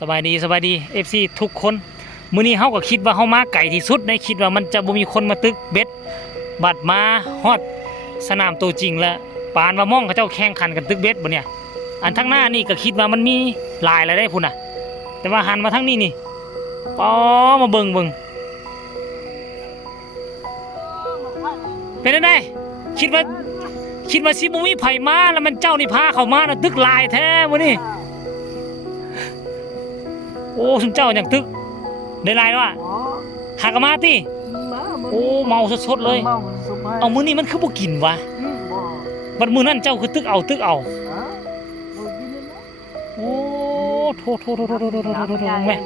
สบายดีFC ทุกคนมื้อนี้เฮาก็คิดว่าเฮามาไกลที่สุดในคิดว่ามันจะบ่มีคนมาตึกเบ็ดบัดมาฮอดสนามตัวจริงแล้วปานว่ามองเขาเจ้าแข่งขันกันตึกเบ็ดบ่เนี่ยอันทางหน้านี่ก็คิดว่ามันมีหลายแล้วได้พุ่นน่ะแต่ว่าหันมาทางนี้นี่ป๋อมาเบิ่งเป็นจังได๋คิดว่าสิบ่มีไผมาแล้วมันเจ้านี่พาเข้ามาน่ะตึกหลายแท้บ่นี่โอ้สุนเจ้าอย่างตึกได้ลายแล้วอ่ะหากมาติโอ้เมาสดๆเลยเอามื้อนี้มันคือบ่กินวะบัดมื้อนั้นเจ้าคือตึกเอาโอ้โทแม่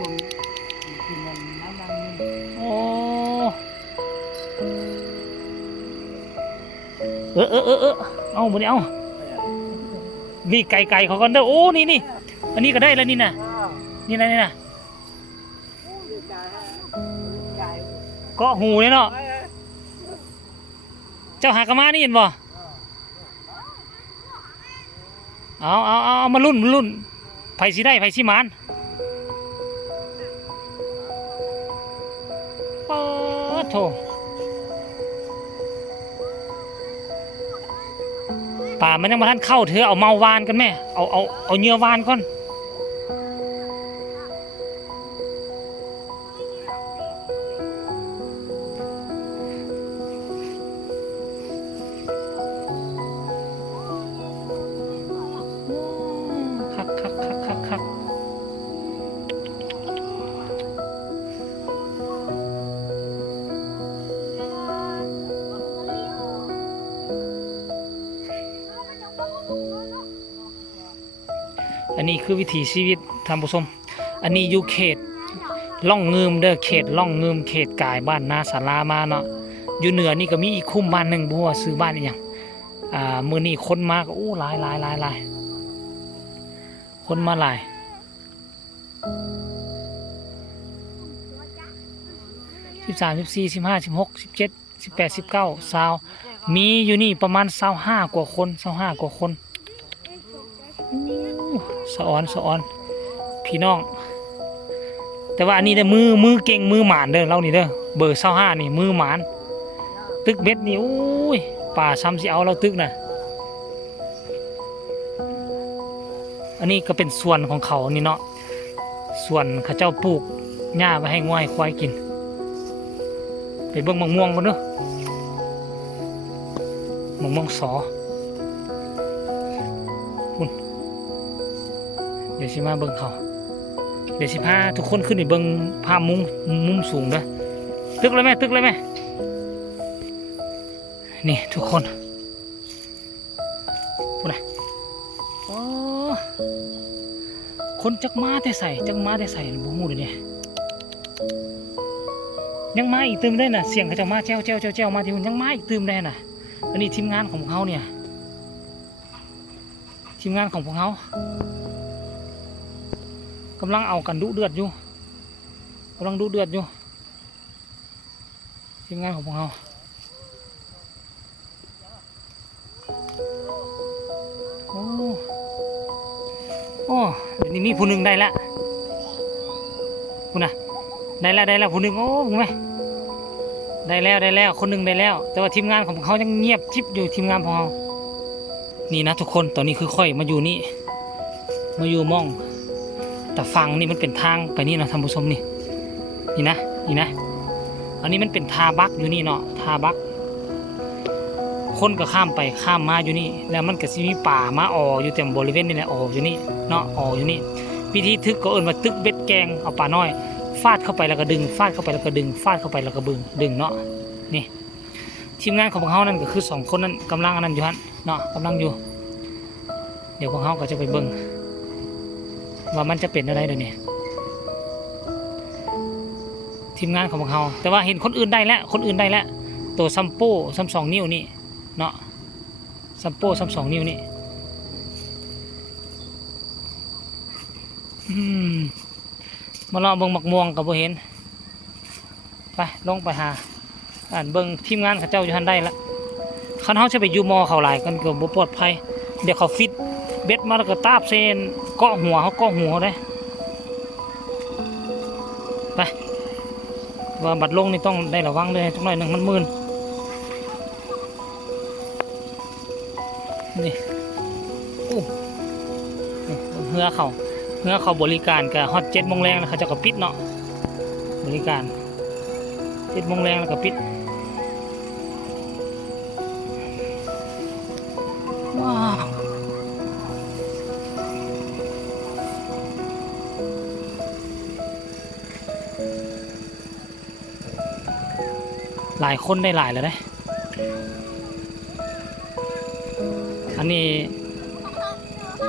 โอ้เอามื้อนี้เอาลีไก่เขาก่อนเด้อโอ้นี่อันนี้ก็ได้แล้วนี่น่ะนี่นะเกาะหูเลยเนาะเจ้าหากระมานี่เห็นบ่เอามารุ่นไผสิได้ไผสิมานโอ้โถป่ามันยังมาทันเข้าเธอเอาเมาวานกันแม่เอาเหยื่อวานก่อนคักอันนี้คือวิถีชีวิตท่านผู้ชมอันนี้อยู่เขตล่องเงิมเด้อเขตล่องเงิมเขตกายบ้านนาสารามาเนาะอยู่เหนือนี่ก็มีอีกคุ้มบ้านหนึ่งบ่ว่าซื้อบ้านอีหยังมื้อนี้คนมาก็โอ้หลายคนมาหลาย13 14 15 16 17 18 19 20มีอยู่นี่ประมาณ25กว่าคนสะอ่อนพี่น้องแต่ว่าอันนี้เด้อมือเก่งมือหมานเด้อเรานี่เด้อเบอร์25นี่มือหมานตึกเบ็ดนี่โอ้ยป่าซ้ำสิเอาเราตึกน่ะอันนี้ก็เป็นส่วนของเขานี่เนาะส่วนเขาเจ้าปลูกหญ้าไว้ให้ง่อยควายกินไปเบิ่งมะม่วงกันเด้อมะม่วงสอคุณเดี๋ยวสิมาเบิ่งเขาเดี๋ยวสิพาทุกคนขึ้นไปเบิ่งภาพมุมสูงเด้อตึกเลยแม่นี่ทุกคนพูดนะโอ้คนจักมาแต่ใส่บ่ฮู้เลยเนี่ยยังมาอีกตื่มได้น่ะเสียงเขาจะมาแจ้วมาที่หุ่นยังมาอีกตื่มได้น่ะอันนี้ทีมงานของพวกเขาเนี่ยทีมงานของพวกเขากำลังเอากันดุเดือดอยู่ทีมงานของพวกเขาโอ้เดี๋ยวนี้มีผู้หนึ่งได้ละคุณน่ะได้แล้วผู้หนึ่งโอ้คุณไหมได้แล้วคนหนึ่งได้แล้วแต่ว่าทีมงานของเขายังเงียบจิ๊บอยู่ทีมงานของเขานี่นะทุกคนตอนนี้คือค่อยมาอยู่นี่มาอยู่มองแต่ฝั่งนี่มันเป็นทางไปนี่เนาะท่านผู้ชมนี่นะอันนี้มันเป็นทาบักอยู่นี่เนาะทาบักคนก็ข้ามมาอยู่นี่แล้วมันก็สิมีป่ามาอออยู่เต็มบริเวณนี่แหละอออยู่นี่เนาะอออยู่นี่วิธีทึกก็เอิ้นว่าตึกเบ็ดแกงเอาป่าน้อยฟาดเข้าไปแล้วก็ดึงฟาดเข้าไปแล้วก็ดึงฟาดเข้าไปแล้วก็ดึงเนาะนี่ทีมงานของพวกเขานั่นก็คือ2คนนั้นกำลังอันนั้นอยู่ฮะเนาะกำลังอยู่เดี๋ยวพวกเขาก็จะไปเบิ่งว่ามันจะเป็นอะไรเดี๋ยวนี้ทีมงานของพวกเขาแต่ว่าเห็นคนอื่นได้แล้วตัวซัมโป้ซัม2 นิ้วนี่เนาะซัมโป้ซัม2 นิ้วนี่มาลองเบิ่งหมักม่วงกับบ่เห็นไปลงไปหาเบิ่งทีมงานเขาเจ้าอยู่ทันได้ละคันเขาจะไปยูมอเขาหลายกันเกือบบ่ปลอดภัยเดี๋ยวเขาฟิตเบ็ดมาแล้วก็ตาบเซนเกาะหัวเขาได้ ไปว่าบัดลงนี่ต้องได้ระวังเลยจักหน่อยหนึ่งมันมืนนี่โอ้นี่เหือเขาบริการกับฮอต7 โมงแรงนะเขาจะก็ปิดเนาะบริการ7 โมงแรงแล้วก็ปิดว้าวหลายคนได้หลายแล้วนะอันนี้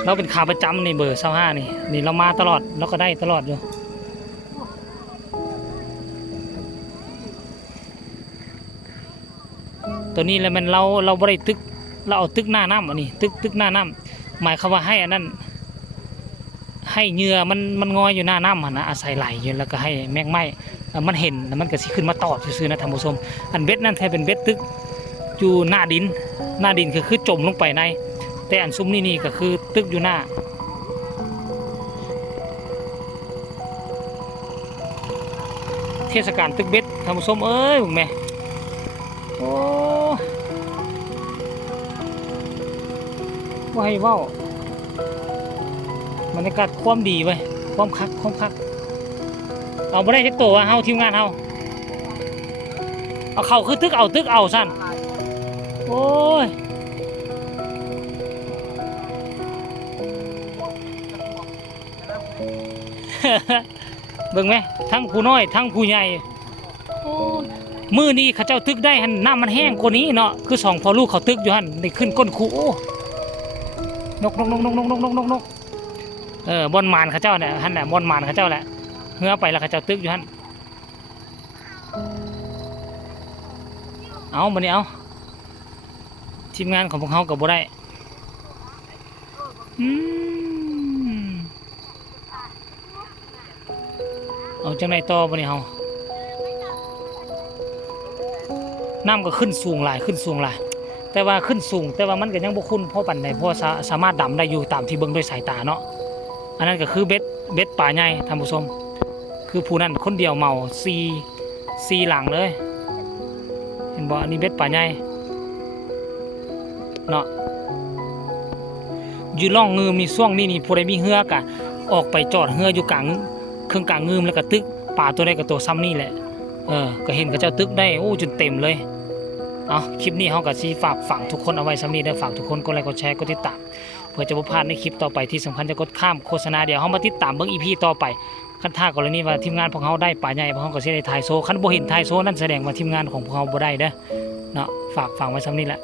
เราเป็นขาประจำในเบอร์25นี่เรามาตลอดเราก็ได้ตลอดอยู่ตัวนี้แล้วมันเราไม่ได้ตึกเราเอาตึกหน้าน้ำอันนี้ตึกหน้าน้ำหมายความว่าให้อันนั้นให้เหยื่อมันงอยอยู่หน้าน้ำนะอาศัยไหลอยู่แล้วก็ให้แมงไม้มันเห็นแล้วมันก็สิขึ้นมาตอดซื่อๆนะท่านผู้ชมอันเบ็ดนั่นแท้เป็นเบ็ดตึกอยู่หน้าดินคือจมลงไปในแต่อันซุ้มนี่ก็คือตึกอยู่หน้าเทศกาลตึกเบ็ดท่านผู้ชมเอ้ยแม่โอ้ว่าให้เว้าบรรยากาศความดีไว้ความคักเอาไม่ได้จักตัวเฮาทีมงานเฮาเอาเข่าคือตึกเอาสั้นโอ้ย เบิ่งไหมทั้งผู้น้อยทั้งผู้ใหญ่มือนี้เขาเจ้าตึกได้หันน้ำมันแห้งกว่านี้เนาะคือสองพอลูกเขาตึกอยู่หันได้ขึ้นก้นคูนกบอนมานเขาเจ้าเนี่ยหันแหละบอนมานเขาเจ้าแหละเหือไปแล้วเขาเจ้าตึกอยู่หันเอาบัดนี้เอาทีมงานของพวกเขากับบ่ได้เอาจังไรต่อบัดนี้เฮาน้ำก็ขึ้นสูงหลายแต่ว่าขึ้นสูงแต่ว่ามันก็ยังบ่คุ้นพอปานใดเพราะสามารถดำได้อยู่ตามที่เบิ่งด้วยสายตาเนาะอันนั้นก็คือเบ็ดป่าใหญ่ท่านผู้ชมคือผู้นั้นคนเดียวเมาซีหลังเลยเห็นบ่อันนี้เบ็ดป่าใหญ่เนาะอยู่ล่องงืมนี่ช่วงนี้นี่ผู้ใดมีเหือกะออกไปจอดเหืออยู่กลางเครื่องกลางงืมแล้วก็ตึกป่าตัวใดก็ตัวซ้ำนี่แหละก็เห็นกับเจ้าตึกได้โอ้จนเต็มเลยเอาคลิปนี้เขากับซีฝากฝังทุกคนเอาไว้ซ้ำนี้ได้ฝากทุกคนกดไลค์กดแชร์กดติดตามเพื่อจะบ่พลาดในคลิปต่อไปที่สำคัญจะกดข้ามโฆษณาเดี๋ยวเขามาติดตามเบิ่ง EP ต่อไปคันท่ากรณีว่าทีมงานของเขาได้ป่าใหญ่พวกเขาก็สิได้ถ่ายโซคันบ่เห็นถ่ายโซนั่นแสดงว่าทีมงานของพวกเขาบ่ได้เด้อเนาะฝากฝังไว้ซ้ำนี้แหละ